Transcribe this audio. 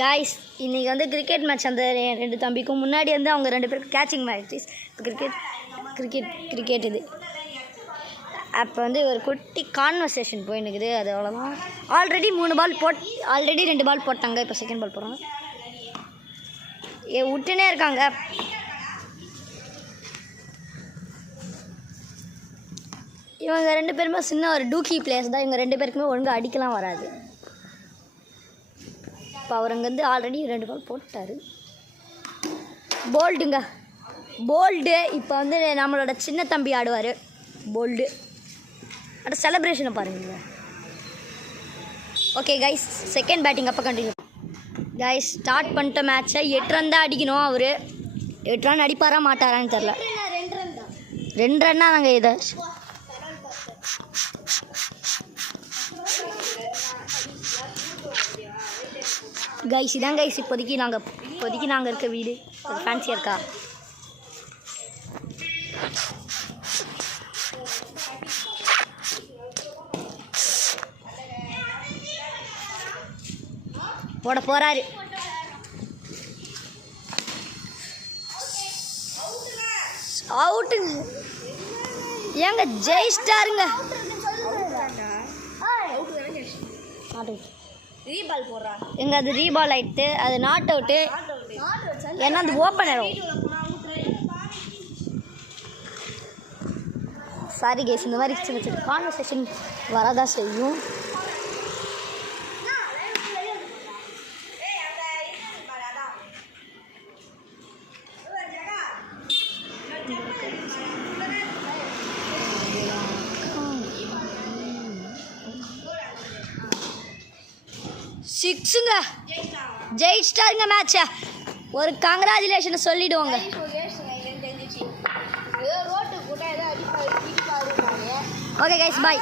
Guys இன்றைக்கி வந்து cricket match அந்த ரெண்டு தம்பிக்கும் முன்னாடி வந்து அவங்க ரெண்டு பேருக்கு கேட்சிங் மேட்ச். கிரிக்கெட் இது அப்போ வந்து ஒரு குட்டி கான்வர்சேஷன் போயின்னுக்குது. அது அவ்வளோதான். ஆல்ரெடி 2 பால் போட்டாங்க. இப்போ செகண்ட் பால் போடுறாங்க. விட்டுனே இருக்காங்க. இவங்க 2 பேருமே சின்ன ஒரு டூக்கி பிளேயர்ஸ் தான். இவங்க 2 பேருக்குமே ஒழுங்காக அடிக்கலாம் வராது. இப்போ அவர் அங்கே வந்து ஆல்ரெடி 2 பால் போட்டார். போல்டு இப்போ வந்து நம்மளோட சின்ன தம்பி ஆடுவார். போல்டு அந்த செலிப்ரேஷனை பாருங்க. ஓகே கைஸ், செகண்ட் பேட்டிங் அப்போ கண்டினியூ. கைஸ் ஸ்டார்ட் பண்ணிட்ட மேட்ச்சை 8 ரன் தான் அடிக்கணும். அவர் 8 ரன் அடிப்பாரா மாட்டாரான்னு தெரில. 2 ரன்னா நாங்கள் இதை கைஸ் இதான் கைஸ் இப்போதைக்கு நாங்கள் இருக்க வீடு. ஃபேன்சியாக இருக்கா? போட போகிறாரு. அவுட்டுங்க. ஏங்க ஜெயிஸ்டாருங்க. ரீபால் போடுறா எங்க அது ரீபால் ஆயிட்டு. அது நாட் அவுட்டு. ஏன்னா அது ஓப்பன் ஆகும். சாரி கேஸ், இந்த மாதிரி சின்ன சின்ன கான்வர்சேஷன் வரதான் செய்யும். சிக்ஸுங்க. ஜெயிச்சிட்டாருங்க மேட்சை. ஒரு கங்க்ராச்சுலேஷனை சொல்லிடுவோங்க. ஓகே கைஸ், பாய்.